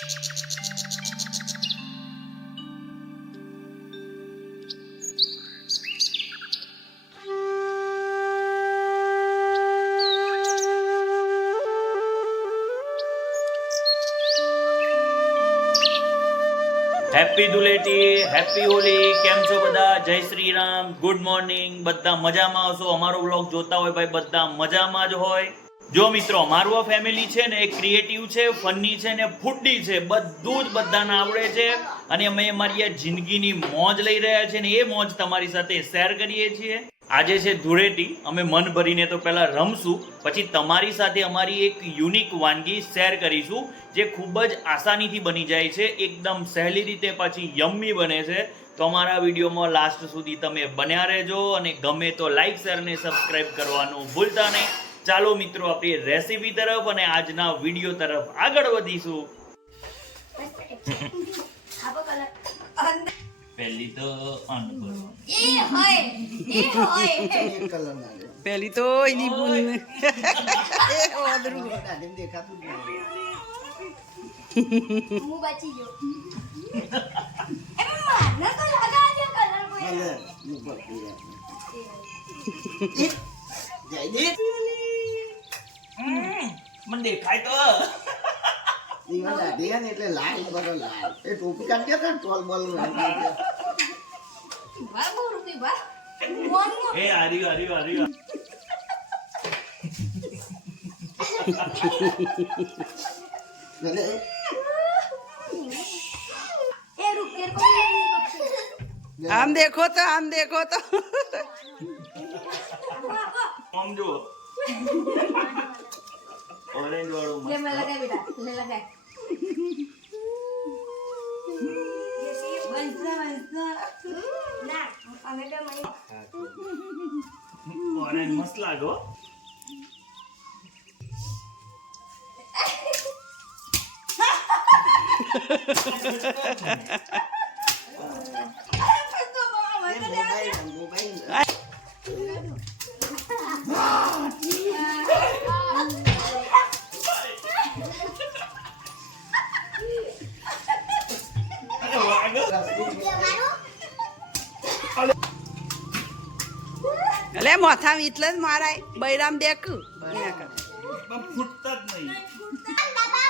Happy Dhuleti happy Holi કેમ છો બધા? જય શ્રી રામ ગુડ મોર્નિંગ બધા મજામાં હશો? અમારો બ્લોગ જોતા હોય ભાઈ, બધા મજામાં જ હોય. જો મિત્રો, મારું આ ફેમિલી છે ને, એ ક્રિએટિવ છે ફની છે ને ફૂડી છે. બધું જ બધાને આવડે છે. અને અમે અમારી આ જિંદગીની મોજ લઈ રહ્યા છે ને એ મોજ તમારી સાથે શેર કરીએ છીએ. આજે છે ધૂળેટી. અમે મન ભરીને તો પહેલાં રમશું, પછી તમારી સાથે અમારી એક યુનિક વાનગી શેર કરીશું, જે ખૂબ જ આસાનીથી બની જાય છે. એકદમ સહેલી રીતે પાછી યમ્મી બને છે. તો અમારા વિડીયોમાં લાસ્ટ સુધી તમે બન્યા રહેજો અને ગમે તો લાઇક શેર ને સબસ્ક્રાઇબ કરવાનું ભૂલતા નહીં. ચાલો મિત્રો આપણી રેસીપી તરફ અને આજના વીડિયો તરફ આગળ વધીશું. પહેલી તો પેલી તો એની બુન દેખાતું હું બચી ગયો એ મારને તો લગાડજો કલર કોઈ મને દેખાય તો. એટલે લાલ બરો લાલ. એ ટોપી કાઢી દે ટોલ બોલ નાખી વા બહુ રૂપી વા મોન એ હાર્યું હાર્યું હાર્યું દે. એ રૂપ તેર કો આમ દેખો તો આમ દેખો તો. આમ જુઓ. ઓરેન્જ વાળું લે મે લગાય. બેટા લે લગાય ઓરેન્જ મસ્ત લાગો મોબાઈલ એટલે મોથા એટલે જ મારાય. બૈરામ દેખ. ફૂટતા જ નહીં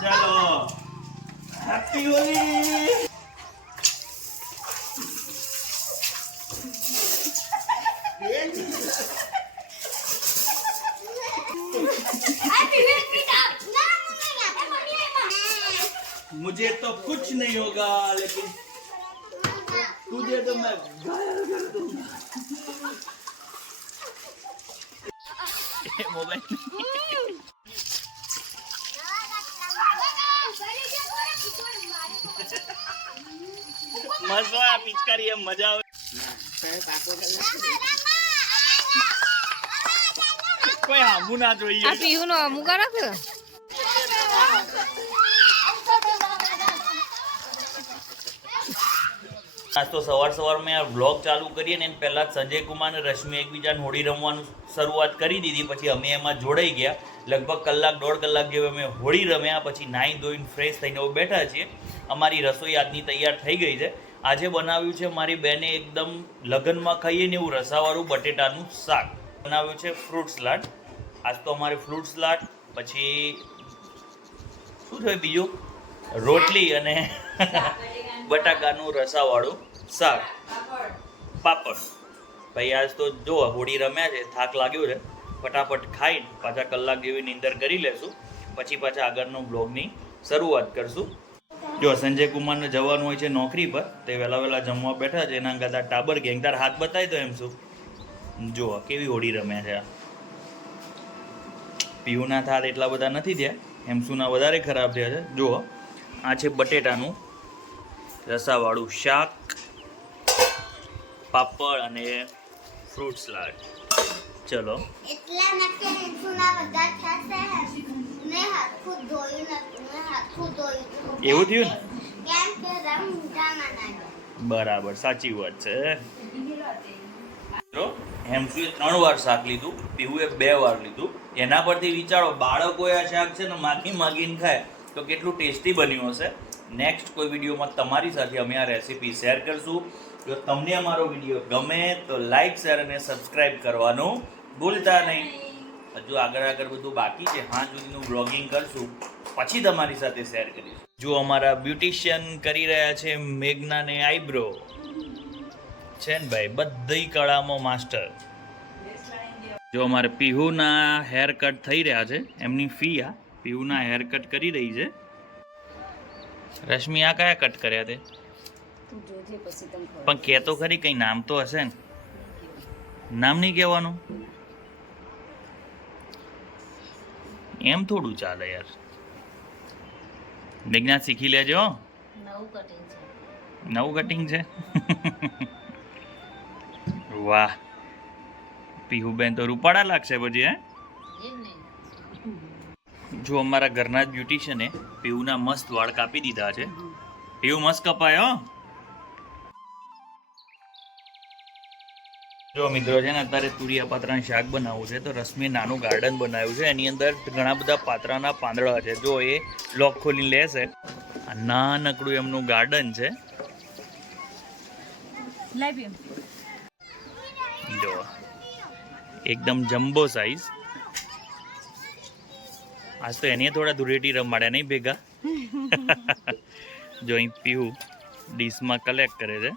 ચાલો. હેપી હોલી આ પીવે પીતા ના મને એ મળી એમાં मुझे तो कुछ नहीं होगा लेकिन तुझे तो मैं घायल कर दूंगा मोबाइल મસ્ત હોય આ પિચકારી એમ મજા આવે કોઈ હામું ના જોઈએ આ પીવું નો અમુક રાખો આજ તો સવાર સવારમાં આ વ્લોગ ચાલુ કરીએ ને પહેલાં સંજય કુમાર અને રશ્મિ એકબીજાને હોળી રમવાનું શરૂઆત કરી દીધી પછી અમે એમાં જોડાઈ ગયા. લગભગ કલાક દોઢ કલાક જેવું અમે હોળી રમ્યા પછી નાહી ધોઈને ફ્રેશ થઈને હવે બેઠા છીએ. અમારી રસોઈ આજની તૈયાર થઈ ગઈ છે. આજે બનાવ્યું છે મારી બેને એકદમ લગ્નમાં ખાઈએ ને એવું રસાવાળું બટેટાનું શાક. બનાવ્યું છે ફ્રૂટ સલાડ આજ તો અમારે ફ્રૂટ સલાડ પછી શું થયું બીજું? રોટલી અને બટાકાનું રસાવાળું શાક. પાપડ. ભાઈ, આજ તો જો હોળી રમ્યા છે, થાક લાગ્યો છે. ફટાફટ ખાઈને પાછા કલાક જેવી નીંદર કરી લેશું. પછી પાછા આગળનો બ્લોગની શરૂઆત કરશું. જો, સંજય કુમારને જવાનું હોય છે નોકરી પર, તે વહેલા વહેલા જમવા બેઠા છે. એના કરતાં ટાબર ગેંગ તાર હાથ બતાવી દો એમ શું. જો કેવી હોળી રમ્યા છે આ. પીયુના થાળ એટલા બધા નથી થયા. હેમસુના વધારે ખરાબ થયા છે. જુઓ, આ છે બટેટાનું રસાવાળું શાક પાપડ અને ફ્રૂટ સલાડ ચલો. એવું થયું ને? બરાબર સાચી વાત છે. હેમસુએ ત્રણ વાર શાક લીધું પીવુએ બે વાર લીધું. એના પરથી વિચારો બાળકોએ આ શાક છે ને માખી માગીને ખાય તો કેટલું ટેસ્ટી બન્યું હશે? નેક્સ્ટ કોઈ વિડીયોમાં તમારી સાથે અમે આ રેસીપી શેર કરશું. જો તમને અમારો વીડિયો ગમે તો લાઈક શેર અને સબસ્ક્રાઈબ કરવાનું ભૂલતા નહીં. હજુ આગળ આગળ બધું બાકી છે. હા સુધીનું બ્લોગિંગ કરશું. પછી તમારી સાથે શેર કરીશું. જો અમારા બ્યુટિશિયન કરી રહ્યા છે મેઘનાને આઈબ્રો છે ને ભાઈ? બધી કળામાં માસ્ટર જો અમારે પીહુના હેર કટ થઈ રહ્યા છે. એમની ફી આ. પીહુના હેર કટ કરી રહી છે. રશ્મિ આ કયા કટ કર્યા તે? પણ કે તો ખરી કઈ નામ તો હશે ને. નામ નહીં કહેવાનું? એમ થોડું ચાલે યાર. વિજ્ઞાન શીખી લેજો નવું કટિંગ છે. વાહ. પીહુબેન તો રૂપાળા લાગશે પછી હે? જો અમારા ઘરના જ બ્યુટિશિયને પીહુના મસ્ત વાળ કાપી દીધા છે. પીહુ મસ્ત કપાયો જો મિત્રો છે ને અત્યારે તુરિયા પાત્રાનું શાક બનાવવું છે તો રશ્મિએ નાનું ગાર્ડન બનાવ્યું છે. એની અંદર ઘણા બધા પાત્રાના પાંદડા છે. જો એ લોક ખોલીને લેશે. આ નાનકડું એમનું ગાર્ડન છે. જો એકદમ જમ્બો સાઈઝ આજ તો એને થોડા ધૂળેટી રમાડ્યા નહીં ભેગા. જો અહીં પીવું ડીશમાં કલેક્ટ કરે છે.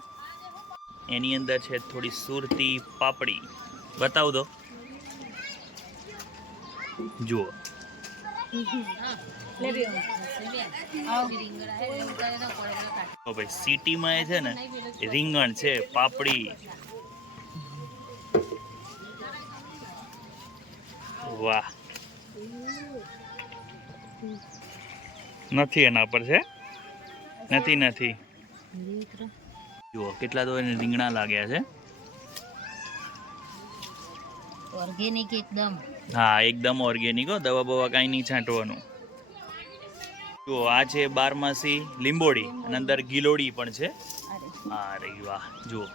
એની અંદર છે થોડી સુરતી પાપડી. બતાવ દો જુઓ. ભાઈ સિટીમાં એ છે ને રીંગણ છે પાપડી. વાહ. નથી એના પર છે? નથી નથી. જુઓ કેટલા તો એને રીંગણા લાગ્યા છે. ઓર્ગેનિક એકદમ. હા એકદમ ઓર્ગેનિક હો દવા બવા કાંઈ નહીં છાંટવાનું. જુઓ આ છે બારમાસી લીંબોડી અને અંદર ગિલોડી પણ છે. અરે વાહ જુઓ.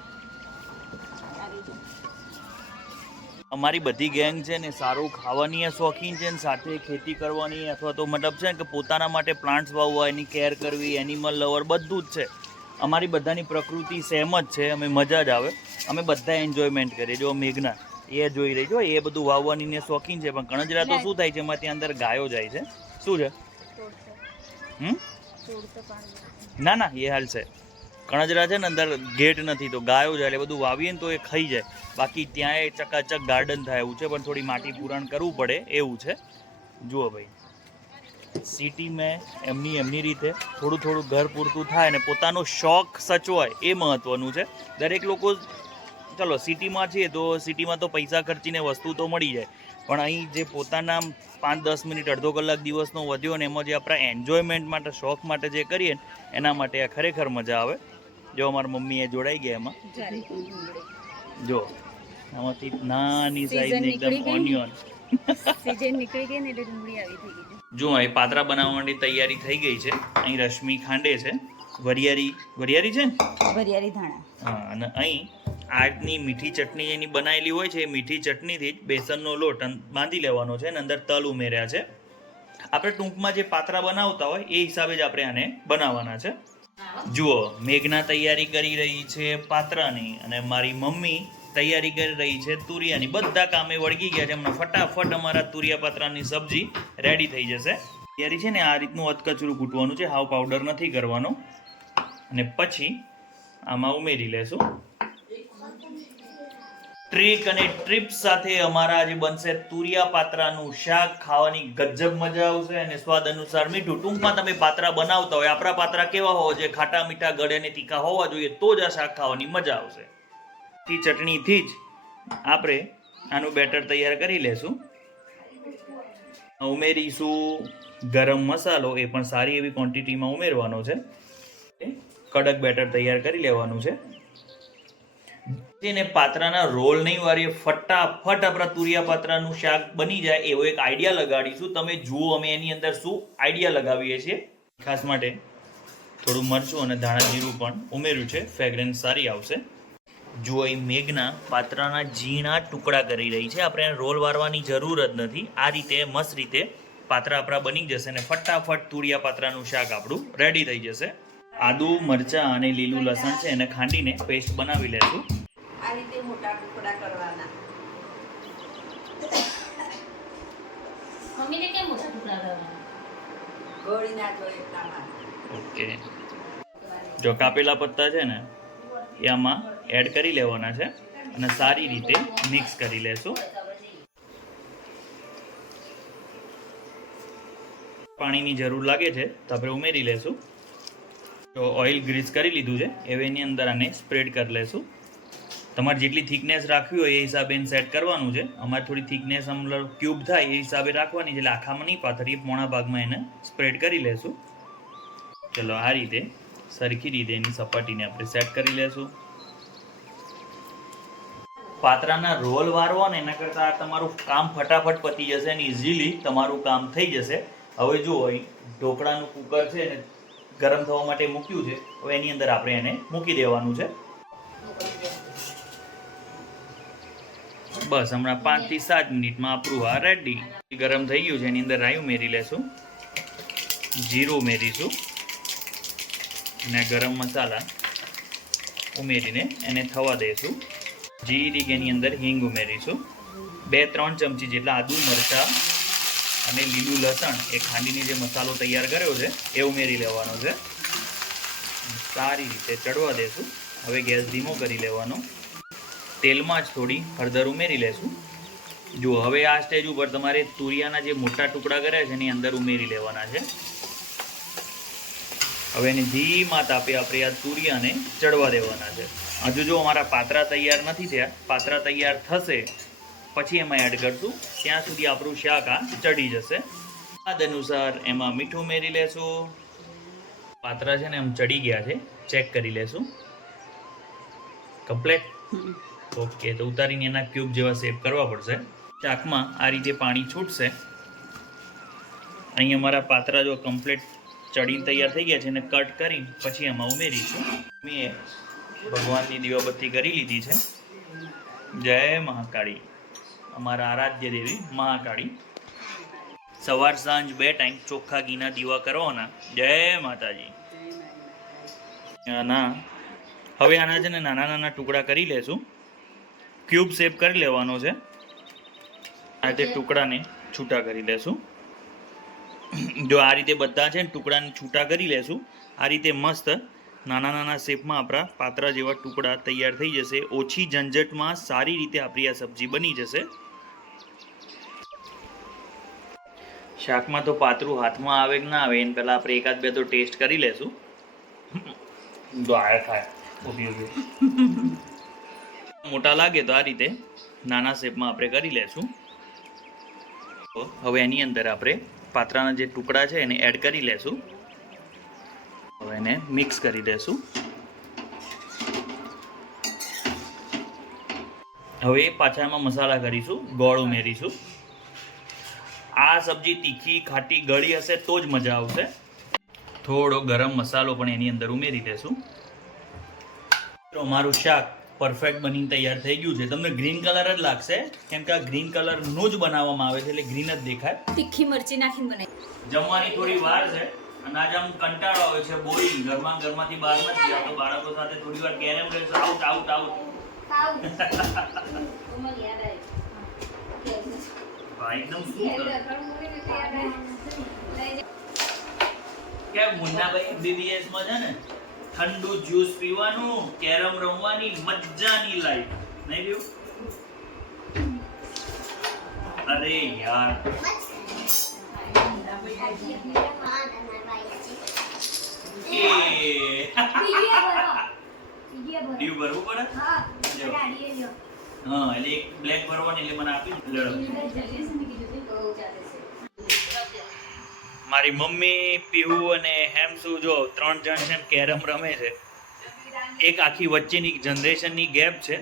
અમારી બધી ગેંગ છે ને સારું ખાવાની એ શોખીન છે ને સાથે ખેતી કરવાની અથવા તો મતલબ છે ને કે પોતાના માટે પ્લાન્ટ્સ વાવવા એની કેર કરવી એનિમલ લવર બધું જ છે. અમારી બધાની પ્રકૃતિ સેમ જ છે અમે મજા જ આવે. અમે બધા એન્જોયમેન્ટ કરીએ. જો મેઘના એ જોઈ રહી જો એ બધું વાવવાની ને શોખીન છે પણ કણજરા તો શું થાય છે એમાં ત્યાં અંદર ગાયો જાય છે. શું છે? હમ? ના ના એ હાલ છે. કણજરા છે ને અંદર ગેટ નથી તો ગાયો જાય એટલે બધું વાવીએ ને તો એ ખાઈ જાય. બાકી ત્યાં એ ચકાચક ગાર્ડન થાય એવું છે, પણ થોડી માટી પૂરણ કરવું પડે એવું છે. જુઓ ભાઈ. સિટી મેં એમની એમની રીતે થોડું થોડું ઘર પૂરતું થાય ને પોતાનો શોખ સચવાય એ મહત્ત્વનું છે. દરેક લોકો ચલો સિટીમાં છીએ તો સિટીમાં તો પૈસા ખર્ચીને વસ્તુ તો મળી જાય. પણ અહીં જે પોતાના પાંચ દસ મિનિટ, અડધો કલાક દિવસનો વધ્યો ને એમાં જે આપણા એન્જોયમેન્ટ માટે, શોખ માટે જે કરીએ ને, એના માટે આ ખરેખર મજા આવે. જો અમારા મમ્મી એ જોડાઈ ગયા એમાં. જો આમાંથી નાની સાઈઝની એકદમ ઓનિયન સીઝન નીકળી ગઈ ને એટલે ડુંગળી આવી થઈ ગઈ જો અહીં પાતરા બનાવવા માટે તૈયારી થઈ ગઈ છે. અહીં રશ્મિ ખાંડે છે. વરિયારી વરિયારી છે? ને વરિયારી ધાણા. હા અને અહીં આજની મીઠી ચટણી એની બનાવેલી હોય છે. એ મીઠી ચટણીથી જ બેસનનો લોટ બાંધી લેવાનો છે અને અંદર તલ ઉમેર્યા છે. આપણે ટૂંકમાં જે પાતરા બનાવતા હોય એ હિસાબે જ આપણે આને બનાવવાના છે. જુઓ, મેઘના તૈયારી કરી રહી છે પાત્રાની અને મારી મમ્મી તૈયારી કરી રહી છે તુરિયાની. બધા કામે વળગી ગયા છે. હમણાં ફટાફટ અમારા તુરિયા પાત્રાની સબ્જી રેડી થઈ જશે. તૈયારી છે ને, આ રીતનું અધકચરું કૂટવાનું છે. હાવ પાવડર નથી કરવાનો. અને પછી આમાં ઉમેરી લેશું. ટ્રીક અને ટ્રીપ્સ સાથે અમારા આજે બનશે તુરિયા પાત્રાનું શાક. ખાવાની ગજબ મજા આવશે અને સ્વાદ અનુસાર મીઠું. ટૂંકમાં તમે પાત્રા બનાવતા હોય, આપણા પાત્રા કેવા હોવા જોઈએ? ખાટા, મીઠા, ગળે અને તીખા હોવા જોઈએ તો જ આ શાક ખાવાની મજા આવશે. થી ચટણીથી જ આપણે આનું બેટર તૈયાર કરી લેશું. ઉમેરીશું ગરમ મસાલો, એ પણ સારી એવી ક્વોન્ટિટીમાં ઉમેરવાનો છે. કડક બેટર તૈયાર કરી લેવાનું છે. તેને પાત્રાના રોલ નહીં વારીએ, ફટાફટ આપણા તુરિયા પાત્રાનું શાક બની જાય એવો એક આઈડિયા લગાડીશું. તમે જુઓ અમે એની અંદર શું આઈડિયા લગાવીએ છીએ. ખાસ માટે થોડું મરચું અને ધાણા જીરું પણ ઉમેર્યું છે. ફ્રેગ્રન્સ સારી આવશે. જુઓ એ મેઘના પાત્રાના ઝીણા ટુકડા કરી રહી છે, આપણે એને રોલ વારવાની જરૂર જ નથી. આ રીતે, મસ્ત રીતે પાત્રા આપણા બની જશે અને ફટાફટ તુરિયા પાત્રાનું શાક આપણું રેડી થઈ જશે. આદુ મરચાં અને લીલું લસણ છે એને ખાંડીને પેસ્ટ બનાવી લેશું. આ રીતે મોટા ટુકડા કરવાના. મમ્મીને કેમ મોટા ટુકડા કરવાના? ગળી ના જોઈએ એટલા ઓકે જો કાપેલા પત્તા છે ને એ આમાં એડ કરી લેવાના છે અને સારી રીતે મિક્સ કરી લેશું. પાણીની જરૂર લાગે છે તો આપણે ઉમેરી લેશું. તો ઓઇલ ગ્રીસ કરી લીધું છે. હવે એની અંદર આને સ્પ્રેડ કરી લેશું. તમારે જેટલી થિકનેસ રાખવી હોય એ હિસાબે એને સેટ કરવાનું છે. અમારે થોડી થિકનેસ મતલબ ક્યુબ થાય એ હિસાબે રાખવાની એટલે આખામાં નહીં પાથરી પોણા ભાગમાં એને સ્પ્રેડ કરી લેશું. ચલો આ રીતે સરખી રીતે એની સપાટીને આપણે સેટ કરી લેશું. પાત્રાના રોલ વારવા ને એના કરતાં તમારું કામ ફટાફટ પતી જશે અને ઇઝીલી તમારું કામ થઈ જશે. હવે જુઓ ઢોકળાનું કુકર છે ને ગરમ થવા માટે મૂક્યું છે. હવે એની અંદર આપણે એને મૂકી દેવાનું છે. બસ, હમણાં પાંચથી સાત મિનિટમાં આપણું આ રેડી ગરમ થઈ ગયું છે. એની અંદર રાયું મેરી લેશું. જીરું મેરીશું. અને ગરમ મસાલા ઉમેરીને એને થવા દઈશું જીરીક એની અંદર હિંગ ઉમેરીશું. બે, ત્રણ ચમચી જેટલા આદુ મરચાં અને લીલું લસણ એ ખાંડીની જે મસાલો તૈયાર કર્યો છે, એ ઉમેરી લેવાનો છે. સારી રીતે ચડવા દેશું. હવે ગેસ ધીમો કરી લેવાનો. તેલમાં જ થોડી હળદર ઉમેરી લેશું. જો હવે આ સ્ટેજ ઉપર તમારે તુરિયાના જે મોટા ટુકડા કર્યા છે, એની અંદર ઉમેરી લેવાના છે. હવે એને ધીમા તાપે આપણે આ તુરિયાને ચડવા દેવાના છે. હજુ જો અમારા પાત્રા તૈયાર નથી થયા, પાત્રા તૈયાર થશે પછી એમાં એડ કરશું. ત્યાં સુધી આપણું શાક આ ચડી જશે. સ્વાદ અનુસાર એમાં મીઠું ઉમેરી લેશું. પાત્રા છે ને એમ ચડી ગયા છે. ચેક કરી લેશું. કમ્પ્લેટ ઓકે તો ઉતારીને એના ક્યુબ જેવા શેપ કરવા પડશે. શાકમાં આ રીતે પાણી છૂટશે. અહીં અમારા પાત્રા જો કમ્પ્લેટ ચડીને તૈયાર થઈ ગયા છે અને કટ કરી પછી એમાં ઉમેરીશું. મેં ભગવાનની દીવાબત્તી કરી લીધી છે. જય મહાકાળી. અમારા આરાધ્ય દેવી મહાકાળી. સવાર સાંજ બે ટાઈમ ચોખ્ખા ઘીના દીવા કરવાના. જય માતાજી. ના હવે આના છે ને નાના નાના ટુકડા કરી લેશું. ક્યુબ શેપ કરી લેવાનો છે. આ તે ટુકડાને છૂટા કરી લેશું. જો આ રીતે બધા છે ને ટુકડાને છૂટા કરી લેશું આ રીતે મસ્ત નાના નાના શેપમાં આપણા પાત્રા જેવા ટુકડા તૈયાર થઈ જશે. ઓછી ઝંઝટમાં સારી રીતે આપણી આ સબ્જી બની જશે. શાકમાં તો પાતળું હાથમાં આવે કે ના આવે એને પહેલાં આપણે એકાદ બે તો ટેસ્ટ કરી લેશું. આ થાય મોટા લાગે તો આ રીતે નાના શેપમાં આપણે કરી લેશું. હવે એની અંદર આપણે પાત્રાના જે ટુકડા છે એને એડ કરી લેશું. હવે એને મિક્સ કરી દેશું. હવે પાછામાં મસાલા કરીશું ગોળ ઉમેરીશું. આ સબ્જી તીખી ખાટી ગળી હશે તો જ મજા આવશે. થોડો ગરમ મસાલો પણ એની અંદર ઉમેરી દેશું. તો અમારું શાક પરફેક્ટ બનીને તૈયાર થઈ ગયું છે. તમને ગ્રીન કલર જ લાગશે કેમ કે આ ગ્રીન કલરનું જ બનાવવામાં આવે છે એટલે ગ્રીન જ દેખાય. તીખી મરચી નાખીને બનાવી. જમવાની થોડી વાર છે અને આજે આમ કંટાળો આવે છે બોરિંગ ઘરમાં ને ઘરમાંથી બહાર નથી આવતો તો બાળકો સાથે થોડી વાર કેરમ રહેશે. આઉટ આઉટ આઉટ ભાઈ એકદમ શું કે મુન્નાભાઈ બીબીએસમાં છે ને ઠંડુ જ્યુસ પીવાનું કેરમ રમવાની મજાની લાઈફ નહીં રહ્યું અરે યાર. એ. દીવ ભરવું પડે? જો. હા એટલે એક બ્લેક ભરવાની એટલે મને આપી મારી મમ્મી પીહુ અને હેમસુ જો ત્રણ જણ છે કેરમ રમે છે. એક આખી વચ્ચેની જનરેશનની ગેપ છે.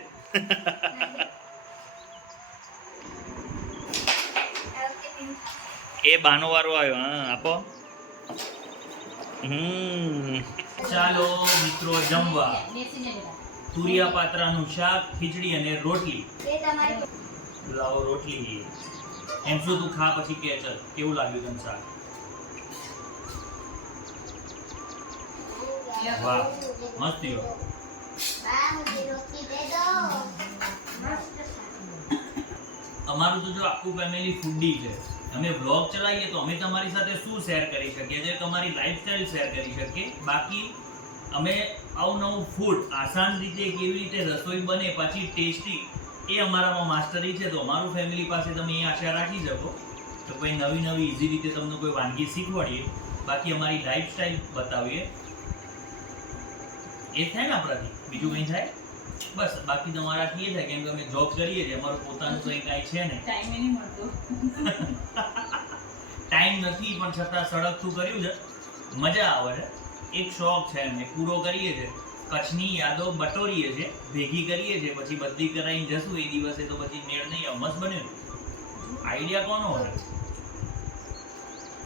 એ બાનો વારો આવ્યો હા આપો. હમ. ચાલો મિત્રો જમવા. તુરિયા પાત્રાનું શાક ખીચડી અને રોટલી. લાવો રોટલી. એમ શું તું ખા પછી કે ચલ કેવું લાગ્યું તને શાક? વાહ મસ્ત અમારું તો જો આખું ફેમિલી ફૂડી છે. અમે બ્લોગ ચલાવીએ તો અમે તમારી સાથે શું શેર કરી શકીએ? જે તમારી લાઈફ લાઈફસ્ટાઈલ શેર કરી શકીએ? બાકી અમે અવનવું ફૂડ આસાન રીતે કેવી રીતે રસોઈ બને પછી ટેસ્ટી એ અમારામાં માસ્ટરી છે. તો અમારું ફેમિલી પાસે તમે એ આશા રાખી શકો તો કોઈ નવી નવી ઇઝી રીતે તમને કોઈ વાનગી શીખવાડીએ. બાકી અમારી લાઈફસ્ટાઈલ બતાવીએ. એ થાય ને આપણાથી? બીજું કંઈ થાય? બસ બાકી તમારાથી એ થાય કેમ કે અમે જોબ કરીએ છીએ અમારું પોતાનું કંઈ કાંઈ છે ને ટાઈમ નહીં મળતો. ટાઈમ નથી પણ છતાં સડકતું કર્યું છે. મજા આવે છે. એક શોખ છે એમને. પૂરો કરીએ છે. કચ્છની યાદો બટોરીએ છે. ભેગી કરીએ છે. પછી બધી કરાવીને જશું. એ દિવસે તો પછી મેળ નહીં આવે. મસ્ત બન્યું આઈડિયા કોનો હોય?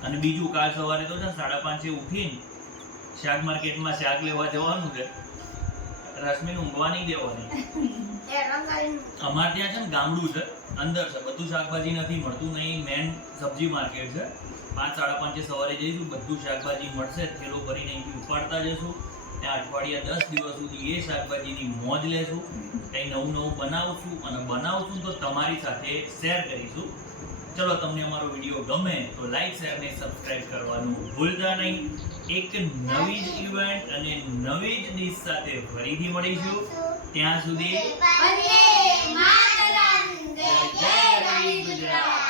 અને બીજું કાલ સવારે તો છે સાડા પાંચે ઉઠીને શાક માર્કેટમાં શાક લેવા જવાનું છે. રશ્મિને ઊંઘવા નહીં દેવાની. અમારે ત્યાં છે ને ગામડું છે. અંદર છે. બધું શાકભાજી નથી, મળતું નહીં. મેન સબ્જી માર્કેટ છે. પાંચ, સાડા પાંચે સવારે જઈશું, બધું શાકભાજી મળશે. થેલો ભરીને અહીંથી ઉપાડતા જઈશું. ત્યાં અઠવાડિયા દસ દિવસ સુધી એ શાકભાજીની મોજ લેશું. કંઈ નવું નવું બનાવશું અને બનાવશું તો તમારી સાથે શેર કરીશું. ચલો, તમને અમારો વીડિયો ગમે તો લાઈક શેર ને સબસ્ક્રાઇબ કરવાનું ભૂલતા નહીં. એક નવી જ ઇવેન્ટ અને નવી જ ડિશ સાથે ફરીથી મળીશું. ત્યાં સુધી Yeah, yeah, I.